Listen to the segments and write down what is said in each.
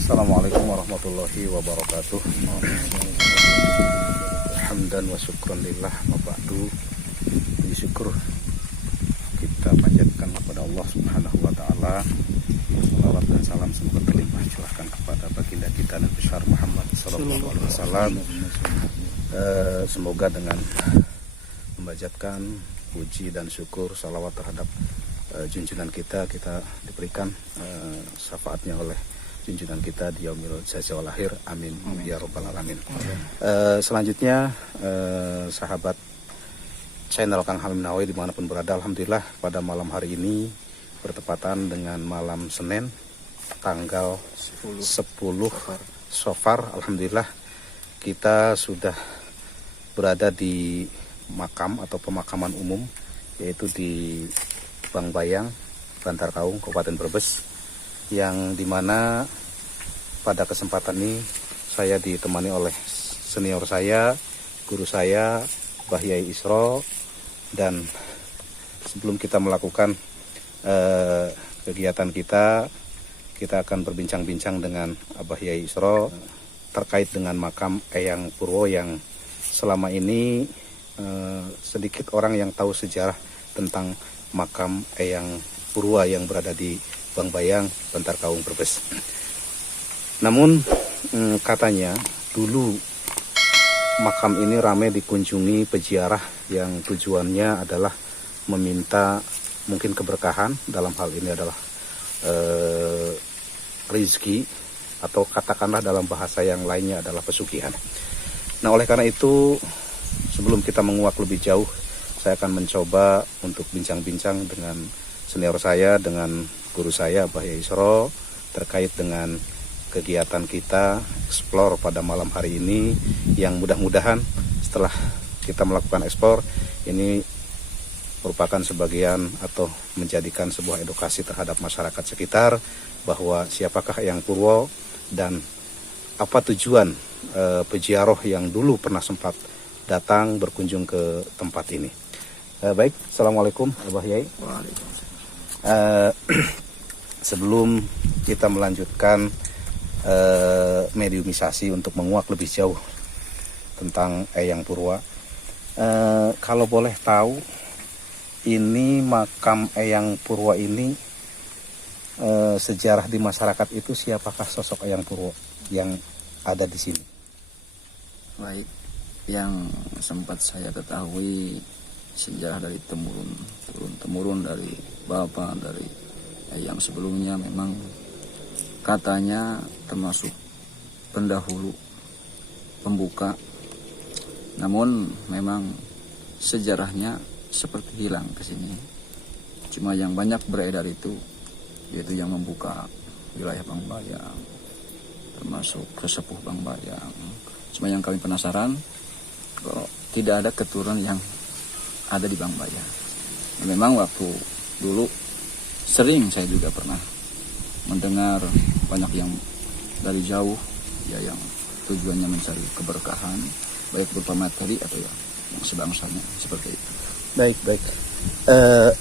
Assalamualaikum warahmatullahi wabarakatuh. Hamdan wa syukran lillah wa ba'du. Puji syukur kita panjatkan kepada Allah Subhanahu wa taala. Salawat dan salam semoga terlimpah curahkan kepada baginda kita Nabi besar Muhammad sallallahu alaihi wasallam. Semoga dengan memanjatkan puji dan syukur salawat terhadap junjungan kita diberikan syafaatnya oleh junjungan kita di yaumil jaza wal akhir. Amin ya rabbal alamin. Selanjutnya sahabat channel Kang Hamim Nawawi dimanapun berada, alhamdulillah pada malam hari ini bertepatan dengan malam Senin tanggal 10 Safar. Alhamdulillah kita sudah berada di makam atau pemakaman umum, yaitu di Bang Bayang, Bantar Kaung, Kabupaten Brebes, yang dimana pada kesempatan ini saya ditemani oleh senior saya, guru saya, Mbah Yai Isro. Dan sebelum kita melakukan kegiatan kita akan berbincang-bincang dengan Abah Yai Isro terkait dengan makam Eyang Purwo yang selama ini sedikit orang yang tahu sejarah tentang makam Eyang Purwo yang berada di Bang Bayang, Bantar Kaung, Brebes. Namun katanya dulu makam ini ramai dikunjungi peziarah yang tujuannya adalah meminta mungkin keberkahan, dalam hal ini adalah rezeki, atau katakanlah dalam bahasa yang lainnya adalah pesugihan. Nah, oleh karena itu sebelum kita menguak lebih jauh, saya akan mencoba untuk bincang-bincang dengan senior saya, dengan guru saya Mbah Yai Isro, terkait dengan kegiatan kita explore pada malam hari ini, yang mudah-mudahan setelah kita melakukan explore ini merupakan sebagian atau menjadikan sebuah edukasi terhadap masyarakat sekitar bahwa siapakah Eyang Purwo dan apa tujuan peziarah yang dulu pernah sempat datang berkunjung ke tempat ini. Baik, Assalamualaikum Abah Yai. Sebelum kita melanjutkan mediumisasi untuk menguak lebih jauh tentang Eyang Purwo, kalau boleh tahu, ini makam Eyang Purwo ini sejarah di masyarakat itu, siapakah sosok Eyang Purwo yang ada di sini? Baik, yang sempat saya ketahui sejarah dari temurun dari bapak, dari yang sebelumnya, memang katanya termasuk pendahulu pembuka. Namun memang sejarahnya seperti hilang ke sini. Cuma yang banyak beredar itu yaitu yang membuka wilayah Bang Bayang, termasuk sesepuh Bang Bayang. Cuma yang kami penasaran, kok tidak ada keturunan yang ada di Bang Bayang. Memang waktu dulu sering saya juga pernah mendengar banyak yang dari jauh, ya, yang tujuannya mencari keberkahan, baik berupa materi atau yang sebangsanya, seperti itu. Baik.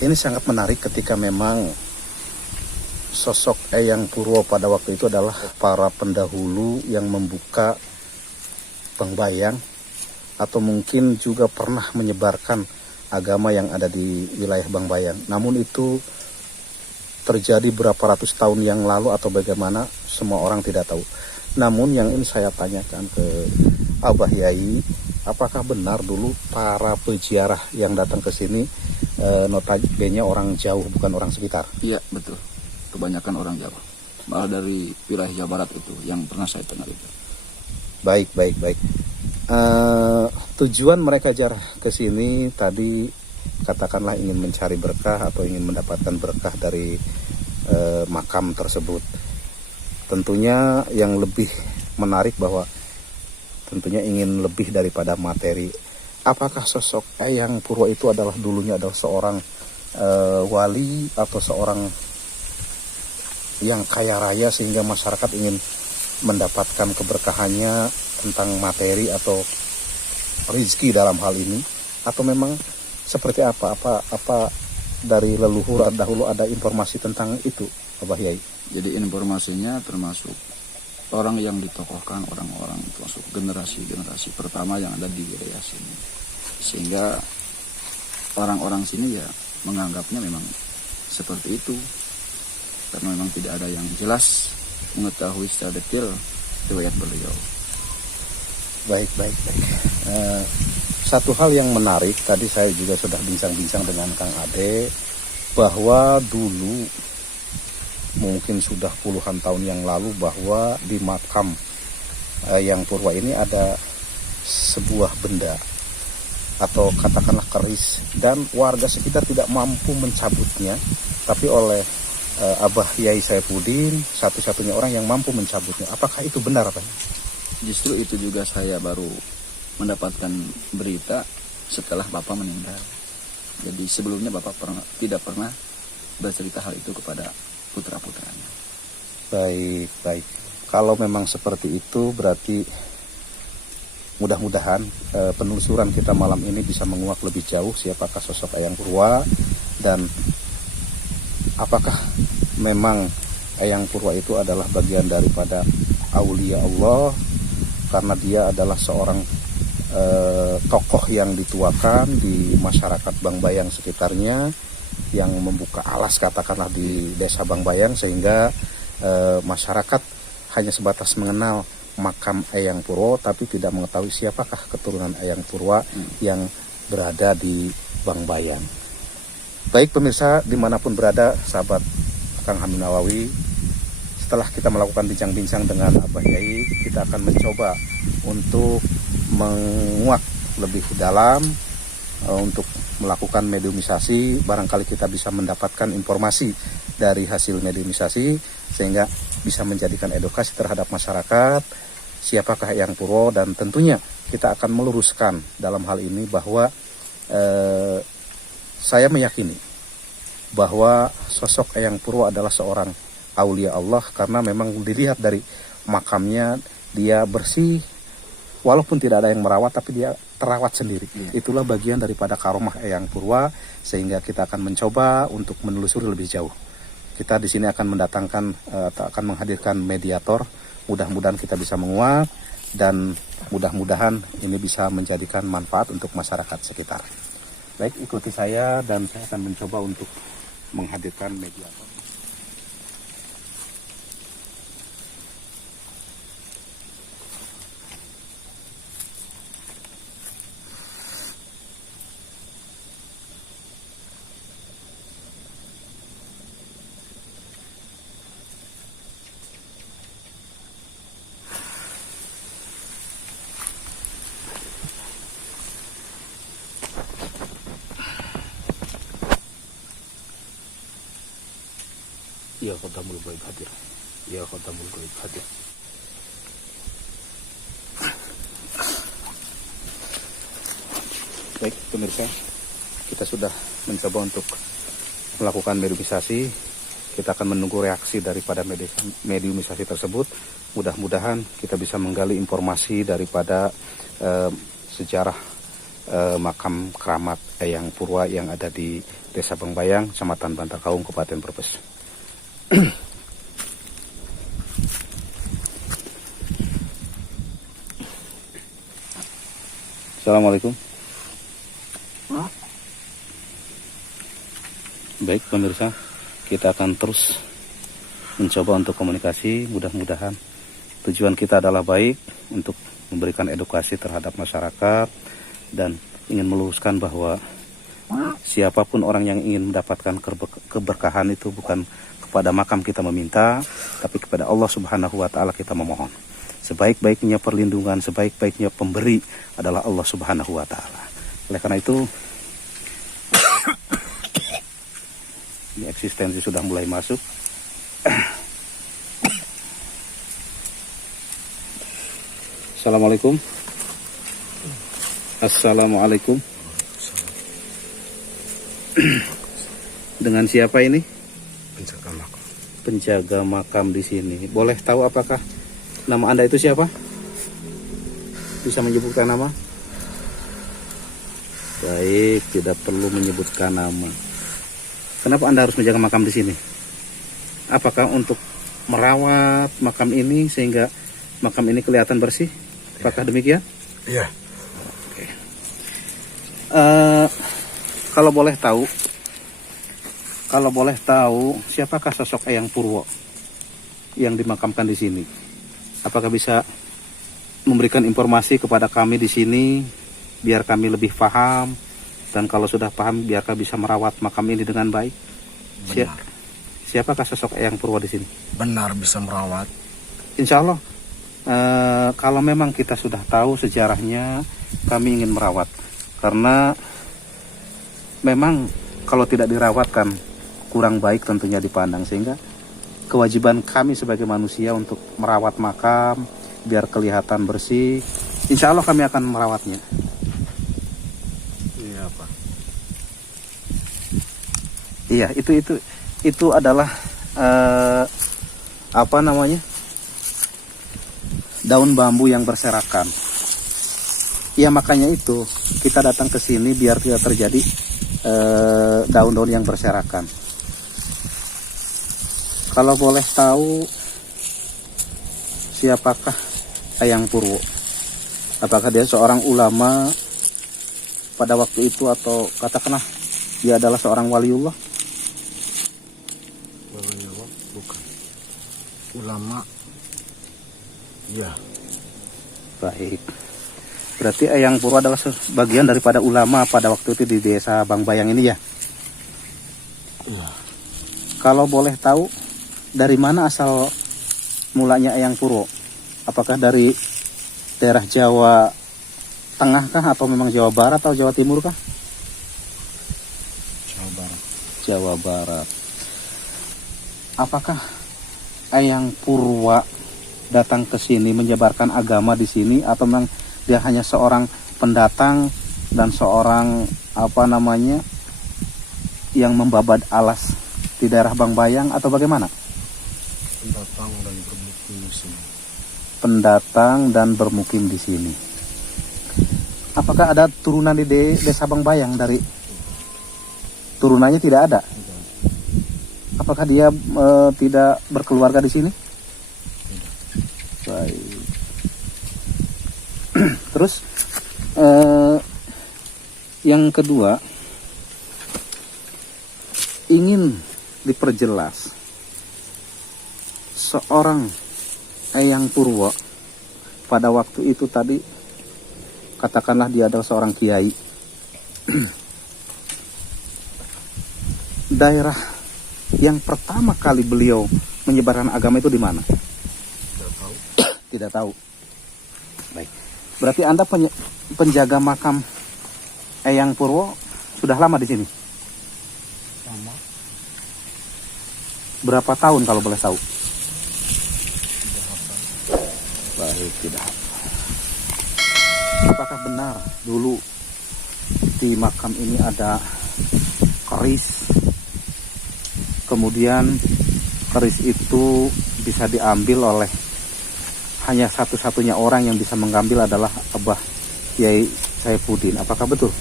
Ini sangat menarik ketika memang sosok Eyang Purwo pada waktu itu adalah para pendahulu yang membuka Bang Bayang, atau mungkin juga pernah menyebarkan agama yang ada di wilayah Bang Bayang. Namun itu terjadi berapa ratus tahun yang lalu atau bagaimana, semua orang tidak tahu. Namun yang ini saya tanyakan ke Abah Yai, apakah benar dulu para peziarah yang datang ke sini notabene orang jauh, bukan orang sekitar? Iya, betul. Kebanyakan orang Jawa. Malah dari wilayah Jawa Barat itu yang pernah saya dengar itu. Baik. Tujuan mereka jarah ke sini tadi katakanlah ingin mencari berkah atau ingin mendapatkan berkah dari makam tersebut. Tentunya yang lebih menarik bahwa tentunya ingin lebih daripada materi. Apakah sosok Eyang Purwo itu adalah dulunya adalah seorang wali atau seorang yang kaya raya sehingga masyarakat ingin mendapatkan keberkahannya tentang materi atau rezeki dalam hal ini, atau memang seperti apa dari leluhur dahulu ada informasi tentang itu, Abah Yai? Jadi informasinya termasuk orang yang ditokohkan, orang-orang termasuk generasi-generasi pertama yang ada di wilayah sini. Sehingga orang-orang sini ya menganggapnya memang seperti itu. Karena memang tidak ada yang jelas mengetahui secara detail riwayat beliau. Baik. Satu hal yang menarik, tadi saya juga sudah bincang-bincang dengan Kang Ade, bahwa dulu mungkin sudah puluhan tahun yang lalu bahwa di makam Eyang Purwa ini ada sebuah benda atau katakanlah keris, dan warga sekitar tidak mampu mencabutnya, tapi oleh Abah Yai Saifuddin satu-satunya orang yang mampu mencabutnya. Apakah itu benar, Pak? Justru itu juga saya baru mendapatkan berita setelah Bapak meninggal. Jadi sebelumnya Bapak tidak pernah bercerita hal itu kepada putra-putranya. Baik. Kalau memang seperti itu, berarti mudah-mudahan penelusuran kita malam ini bisa menguak lebih jauh siapakah sosok Eyang Purwa, dan apakah memang Eyang Purwa itu adalah bagian daripada aulia Allah, karena dia adalah seorang tokoh yang dituakan di masyarakat Bangbayang sekitarnya, yang membuka alas katakanlah di desa Bangbayang, sehingga masyarakat hanya sebatas mengenal makam Eyang Purwa tapi tidak mengetahui siapakah keturunan Eyang Purwa yang berada di Bangbayang. Baik pemirsa dimanapun berada, sahabat Kang Hamim Nawawi, setelah kita melakukan bincang-bincang dengan Abah Yai, kita akan mencoba untuk menguak lebih dalam untuk melakukan mediumisasi. Barangkali kita bisa mendapatkan informasi dari hasil mediumisasi sehingga bisa menjadikan edukasi terhadap masyarakat siapakah Eyang Purwa, dan tentunya kita akan meluruskan dalam hal ini bahwa saya meyakini bahwa sosok Eyang Purwa adalah seorang aulia Allah, karena memang dilihat dari makamnya dia bersih, walaupun tidak ada yang merawat tapi dia terawat sendiri. Itulah bagian daripada karomah Eyang Purwa, sehingga kita akan mencoba untuk menelusuri lebih jauh. Kita di sini akan mendatangkan atau akan menghadirkan mediator. Mudah-mudahan kita bisa menguak, dan mudah-mudahan ini bisa menjadikan manfaat untuk masyarakat sekitar. Baik, ikuti saya dan saya akan mencoba untuk menghadirkan mediator. Ya Khodamul Ghaib hadir. Ya Khodamul Ghaib hadir. Baik pemirsa, kita sudah mencoba untuk melakukan mediumisasi. Kita akan menunggu reaksi daripada mediumisasi tersebut. Mudah-mudahan kita bisa menggali informasi daripada sejarah makam keramat Eyang Purwa yang ada di Desa Bangbayang, Kecamatan Bantar Kaung, Kabupaten Brebes. Assalamualaikum. Baik pemirsa, kita akan terus mencoba untuk komunikasi. Mudah-mudahan tujuan kita adalah baik untuk memberikan edukasi terhadap masyarakat dan ingin meluruskan bahwa siapapun orang yang ingin mendapatkan keberkahan itu bukan kepada makam kita meminta, tapi kepada Allah Subhanahu wa Ta'ala kita memohon. Sebaik-baiknya perlindungan, sebaik-baiknya pemberi adalah Allah Subhanahu wa Ta'ala. Oleh karena itu, ini eksistensi sudah mulai masuk. Assalamualaikum. Assalamualaikum. Dengan siapa ini? Penjaga makam di sini. Boleh tahu apakah nama Anda itu siapa? Bisa menyebutkan nama? Baik, tidak perlu menyebutkan nama. Kenapa Anda harus menjaga makam di sini? Apakah untuk merawat makam ini sehingga makam ini kelihatan bersih. Apakah demikian? Iya. Kalau boleh tahu, siapakah sosok Eyang Purwo yang dimakamkan di sini? Apakah bisa memberikan informasi kepada kami di sini, biar kami lebih paham, dan kalau sudah paham, biar kami bisa merawat makam ini dengan baik? Benar. Siapakah sosok Eyang Purwo di sini? Benar bisa merawat. Insya Allah, kalau memang kita sudah tahu sejarahnya, kami ingin merawat. Karena memang kalau tidak dirawatkan kurang baik tentunya dipandang, sehingga kewajiban kami sebagai manusia untuk merawat makam biar kelihatan bersih. Insya Allah kami akan merawatnya. Iya, Pak. Iya, itu adalah daun bambu yang berserakan. Ya makanya itu kita datang ke sini biar tidak terjadi daun-daun yang berserakan. Kalau boleh tahu, siapakah Eyang Purwo? Apakah dia seorang ulama pada waktu itu, atau katakanlah dia adalah seorang waliullah? Waliullah bukan. Ulama. Iya. Baik. Berarti Eyang Purwo adalah sebagian daripada ulama pada waktu itu di desa Bangbayang ini ya? Iya. Kalau boleh tahu, dari mana asal mulanya Eyang Purwo? Apakah dari daerah Jawa Tengah kah, atau memang Jawa Barat atau Jawa Timur kah? Jawa Barat. Jawa Barat. Apakah Eyang Purwo datang ke sini menyebarkan agama di sini, atau memang dia hanya seorang pendatang dan seorang yang membabad alas di daerah Bangbayang, atau bagaimana? Pendatang dan bermukim di sini. Pendatang dan bermukim di sini. Apakah ada turunan di desa Bangbayang? Dari turunannya tidak ada. Apakah dia tidak berkeluarga di sini? Baik. Terus yang kedua, ingin diperjelas, seorang Eyang Purwo pada waktu itu tadi, katakanlah dia adalah seorang kiai. Daerah yang pertama kali beliau menyebarkan agama itu di mana? Tidak tahu. Tidak tahu. Baik. Berarti Anda penjaga makam Eyang Purwo sudah lama di sini? Lama. Berapa tahun kalau boleh tahu? Tidak hafal. Baik, tidak. Apakah benar dulu di makam ini ada keris? Kemudian keris itu bisa diambil oleh hanya satu-satunya orang yang bisa mengambil adalah Abah Kiai Saifuddin. Apakah betul?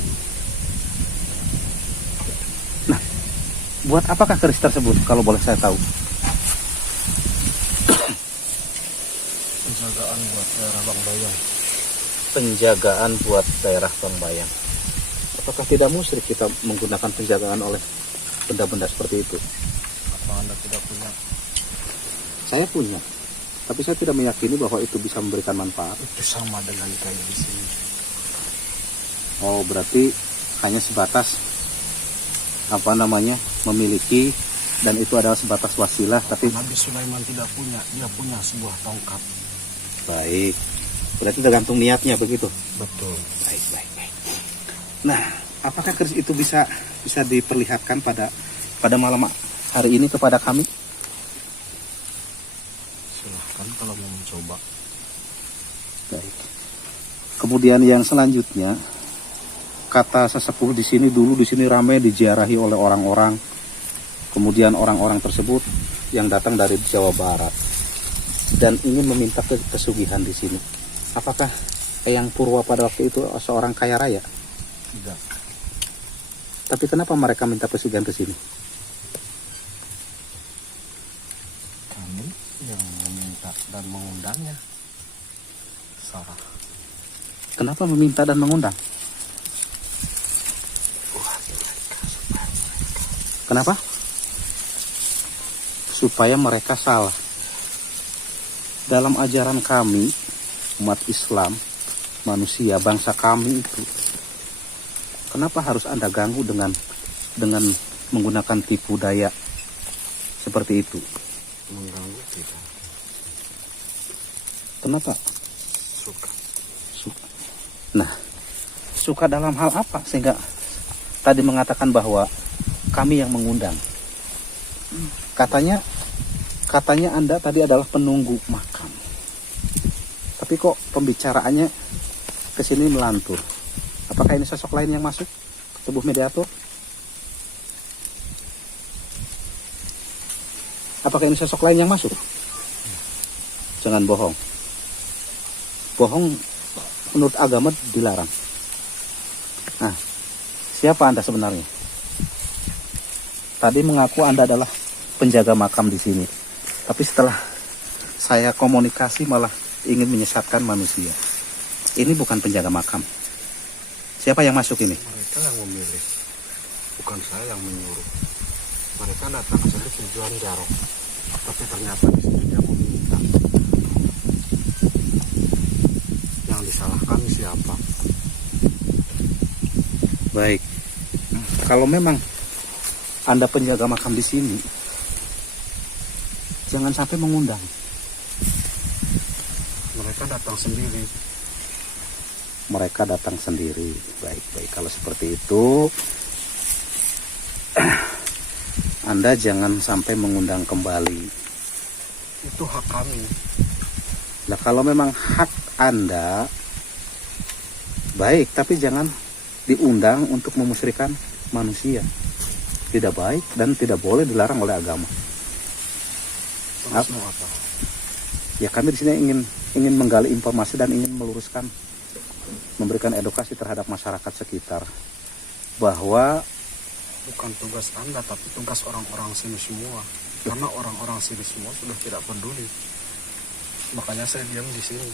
Nah, buat apakah keris tersebut kalau boleh saya tahu? Penjagaan buat daerah Bangbayang. Penjagaan buat daerah Bangbayang. Apakah tidak musyrik kita menggunakan penjagaan oleh benda-benda seperti itu? Apa Anda tidak punya? Saya punya, tapi saya tidak meyakini bahwa itu bisa memberikan manfaat. Itu sama dengan kayak di sini. Oh, berarti hanya sebatas memiliki, dan itu adalah sebatas wasilah, tapi Nabi Sulaiman tidak punya, dia punya sebuah tongkat. baik. Berarti tergantung niatnya begitu. Betul. Baik. Nah, apakah keris itu bisa diperlihatkan pada malam hari ini kepada kami? Silahkan kalau mau mencoba. Baik. Kemudian yang selanjutnya, kata sesepuh di sini ramai diziarahi oleh orang-orang. Kemudian orang-orang tersebut yang datang dari Jawa Barat dan ingin meminta kesugihan di sini. Apakah Eyang Purwo pada waktu itu seorang kaya raya? Tidak. Tapi kenapa mereka minta pesugihan ke sini? Kami yang meminta dan mengundangnya. Sarah. Kenapa meminta dan mengundang? Kenapa? Supaya mereka salah. Dalam ajaran kami, umat Islam, manusia, bangsa kami itu, kenapa harus Anda ganggu dengan menggunakan tipu daya seperti itu? Mengganggu tidak. Kenapa? Suka. Nah, suka dalam hal apa sehingga tadi mengatakan bahwa kami yang mengundang? Katanya Anda tadi adalah penunggu makam. Tapi kok pembicaraannya ke sini melantur. Apakah ini sosok lain yang masuk ke tubuh mediator? Apakah ini sosok lain yang masuk? Jangan bohong. Bohong menurut agama dilarang. Nah, siapa Anda sebenarnya? Tadi mengaku Anda adalah penjaga makam di sini. Tapi setelah saya komunikasi malah ingin menyesatkan manusia. Ini bukan penjaga makam. Siapa yang masuk ini? Mereka yang memilih, bukan saya yang menyuruh. Mereka datang ke sini tujuan jarok, tapi ternyata di sini dia meminta. Yang disalahkan siapa? Baik. Kalau memang Anda penjaga makam di sini, jangan sampai mengundang. Mereka datang sendiri. Mereka datang sendiri. Baik. Kalau seperti itu, Anda jangan sampai mengundang kembali. Itu hak kami. Nah, kalau memang hak Anda, baik, tapi jangan diundang untuk memusyrikan manusia. Tidak baik dan tidak boleh, dilarang oleh agama. Terus mau apa? Ya, kami di sini ingin menggali informasi dan ingin meluruskan, memberikan edukasi terhadap masyarakat sekitar bahwa Bukan tugas Anda, tapi tugas orang-orang sini semua. Karena orang-orang sini semua sudah tidak peduli. Makanya saya diam di sini.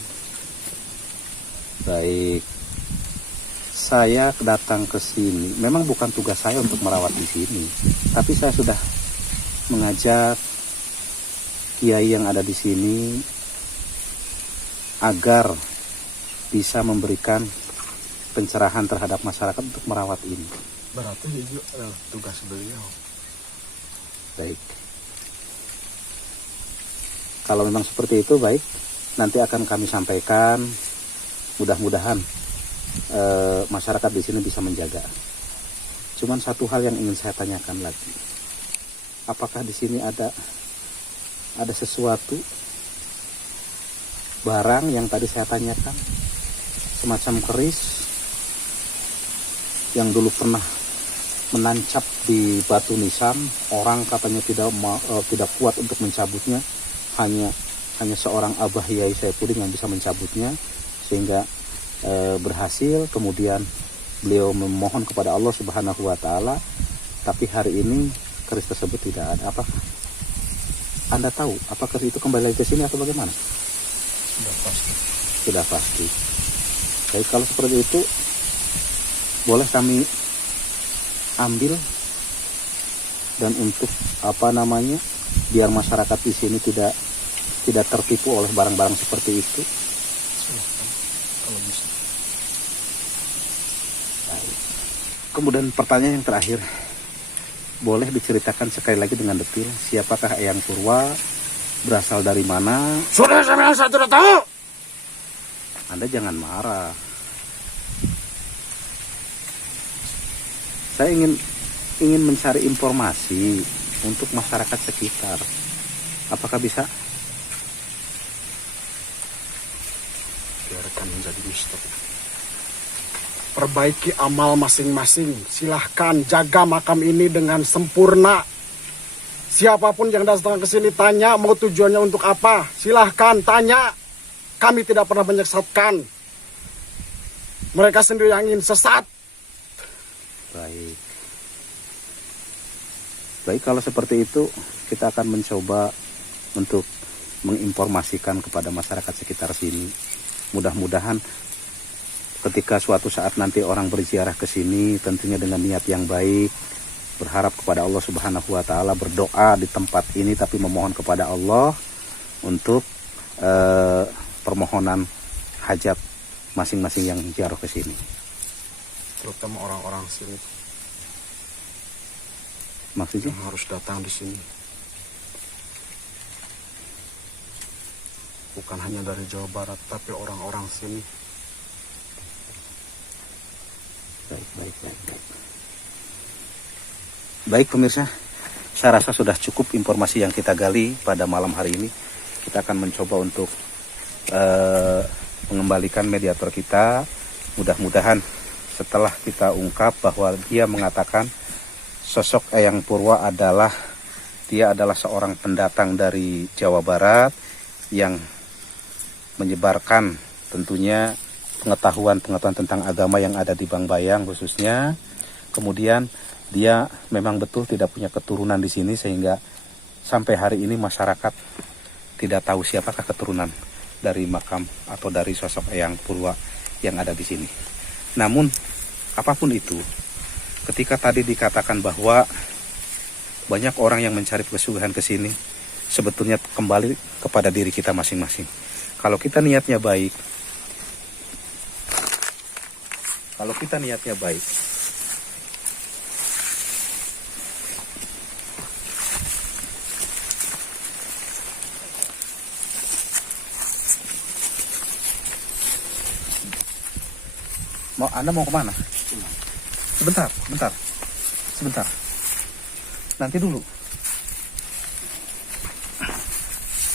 baik, saya datang ke sini memang bukan tugas saya untuk merawat di sini, tapi saya sudah mengajak kiai yang ada di sini agar bisa memberikan pencerahan terhadap masyarakat untuk merawat ini. Berarti itu adalah tugas beliau. Baik. Kalau memang seperti itu, baik. Nanti akan kami sampaikan. Mudah-mudahan masyarakat di sini bisa menjaga. Cuman satu hal yang ingin saya tanyakan lagi. Apakah di sini ada sesuatu barang yang tadi saya tanyakan, semacam keris yang dulu pernah menancap di batu nisan, orang katanya tidak kuat untuk mencabutnya, hanya seorang Abah Yai Saifuddin yang bisa mencabutnya, sehingga berhasil. Kemudian beliau memohon kepada Allah Subhanahu wa taala, tapi hari ini keris tersebut tidak ada. Apakah Anda tahu apakah itu kembali lagi ke sini atau bagaimana? Sudah pasti. Sudah pasti. Baik, kalau seperti itu boleh kami ambil, dan untuk biar masyarakat di sini tidak tertipu oleh barang-barang seperti itu. Silahkan kalau bisa. Baik. Kemudian pertanyaan yang terakhir, boleh diceritakan sekali lagi dengan detail siapakah Eyang Purwa, berasal dari mana? Sudah, saya tidak tahu. Anda jangan marah. Saya ingin mencari informasi untuk masyarakat sekitar. Apakah bisa? Biarkan menjadi misteri. Perbaiki amal masing-masing. Silahkan jaga makam ini dengan sempurna. Siapapun yang datang ke sini tanya mau tujuannya untuk apa. Silahkan tanya. Kami tidak pernah menyesatkan. Mereka sendiri yang ingin sesat. Baik. Baik, kalau seperti itu kita akan mencoba untuk menginformasikan kepada masyarakat sekitar sini. mudah-mudahan ketika suatu saat nanti orang berziarah ke sini tentunya dengan niat yang baik, berharap kepada Allah Subhanahu wa taala, berdoa di tempat ini tapi memohon kepada Allah untuk permohonan hajat masing-masing yang ziarah ke sini. Terutama orang-orang sini Maksudnya? yang harus datang di sini. Bukan hanya dari Jawa Barat, tapi orang-orang sini. Baik pemirsa, saya rasa sudah cukup informasi yang kita gali pada malam hari ini. Kita akan mencoba untuk mengembalikan mediator kita. Mudah-mudahan setelah kita ungkap bahwa dia mengatakan sosok Eyang Purwa adalah seorang pendatang dari Jawa Barat yang menyebarkan tentunya pengetahuan tentang agama yang ada di Bangbayang khususnya. Kemudian dia memang betul tidak punya keturunan di sini sehingga sampai hari ini masyarakat tidak tahu siapakah keturunan dari makam atau dari sosok Eyang Purwa yang ada di sini. Namun apapun itu, ketika tadi dikatakan bahwa banyak orang yang mencari pesugihan ke sini, sebetulnya kembali kepada diri kita masing-masing. Kalau kita niatnya baik, Anda mau kemana? Sebentar. Nanti dulu.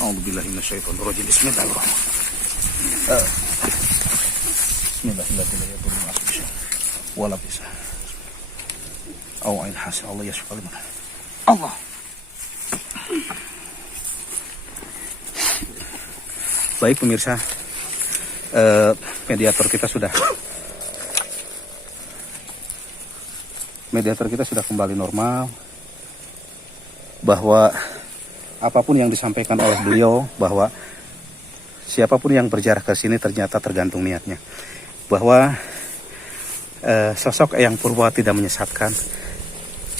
A'udzubillahiminasyaitonirrajim. Bismillahirrahmanirrahim. Allah. Baik pemirsa, mediator kita sudah kembali normal, bahwa apapun yang disampaikan oleh beliau, bahwa siapapun yang berziarah ke sini ternyata tergantung niatnya, bahwa sosok Eyang Purwa tidak menyesatkan.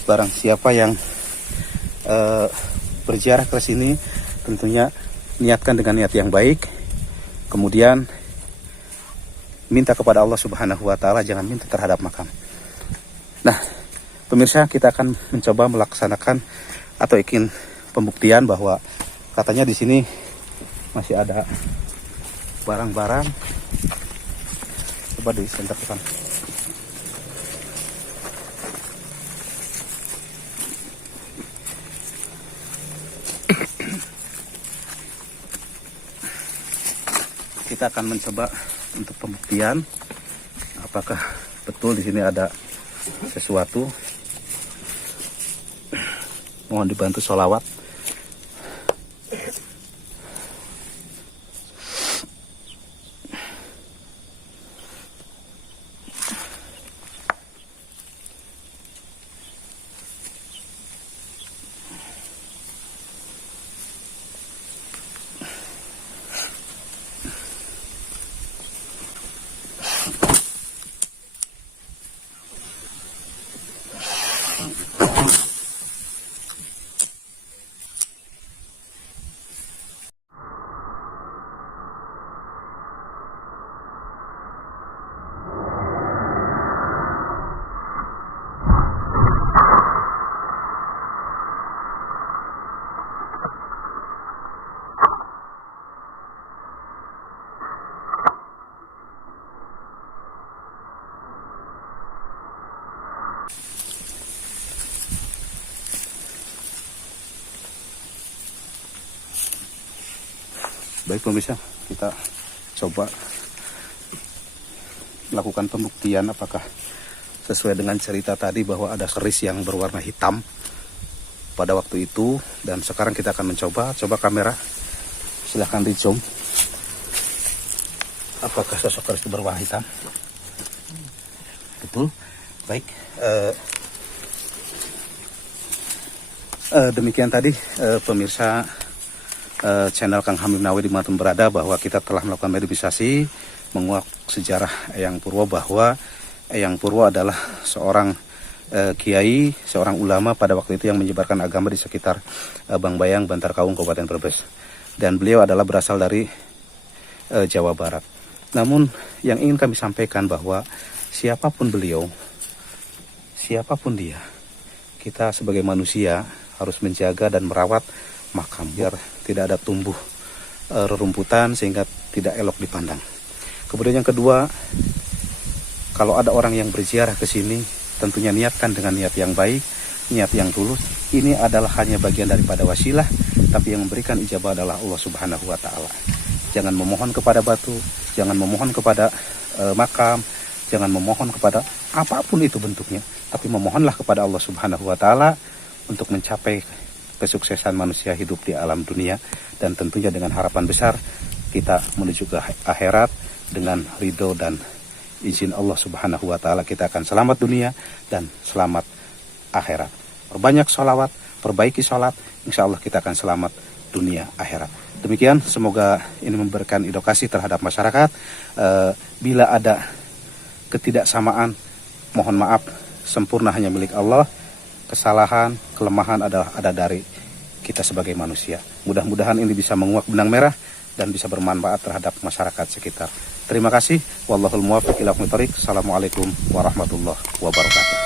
Barang siapa yang berziarah ke sini tentunya niatkan dengan niat yang baik, kemudian minta kepada Allah Subhanahu wa taala, jangan minta terhadap makam. Nah, pemirsa, kita akan mencoba melaksanakan atau ingin pembuktian bahwa katanya di sini masih ada barang-barang. Coba disenterkan. Kita akan mencoba untuk pembuktian apakah betul di sini ada sesuatu. Mohon dibantu sholawat. Baik pemirsa, kita coba melakukan pembuktian apakah sesuai dengan cerita tadi bahwa ada keris yang berwarna hitam pada waktu itu. Dan sekarang kita akan coba kamera, silahkan di zoom, apakah sosok keris itu berwarna hitam. Betul. Baik, demikian tadi pemirsa channel Kang Hamim Nawawi dimanapun berada bahwa kita telah melakukan verifikasi menguak sejarah Eyang Purwo bahwa Eyang Purwo adalah seorang kiai, seorang ulama pada waktu itu yang menyebarkan agama di sekitar Bangbayang, Bantar Kaung, Kabupaten Brebes. Dan beliau adalah berasal dari Jawa Barat. Namun yang ingin kami sampaikan bahwa siapapun beliau, siapapun dia, kita sebagai manusia harus menjaga dan merawat makam biar tidak ada tumbuh rerumputan sehingga tidak elok dipandang. Kemudian yang kedua, kalau ada orang yang berziarah ke sini, tentunya niatkan dengan niat yang baik, niat yang tulus. Ini adalah hanya bagian daripada wasilah, tapi yang memberikan ijabah adalah Allah Subhanahu wa Ta'ala. Jangan memohon kepada batu, jangan memohon kepada makam, jangan memohon kepada apapun itu bentuknya, tapi memohonlah kepada Allah Subhanahu wa Ta'ala untuk mencapai kesuksesan manusia hidup di alam dunia, dan tentunya dengan harapan besar kita menuju ke akhirat dengan ridho dan izin Allah Subhanahu wa Ta'ala. Kita akan selamat dunia dan selamat akhirat. Perbanyak sholawat, perbaiki sholat, insya Allah kita akan selamat dunia akhirat. Demikian, semoga ini memberikan edukasi terhadap masyarakat. Bila ada ketidaksamaan, mohon maaf, sempurna hanya milik Allah. Kesalahan, kelemahan adalah ada dari kita sebagai manusia. Mudah-mudahan ini bisa menguak benang merah dan bisa bermanfaat terhadap masyarakat sekitar. Terima kasih. Wallahul muwaffiq ila aqwamit thoriq. Assalamualaikum warahmatullahi wabarakatuh.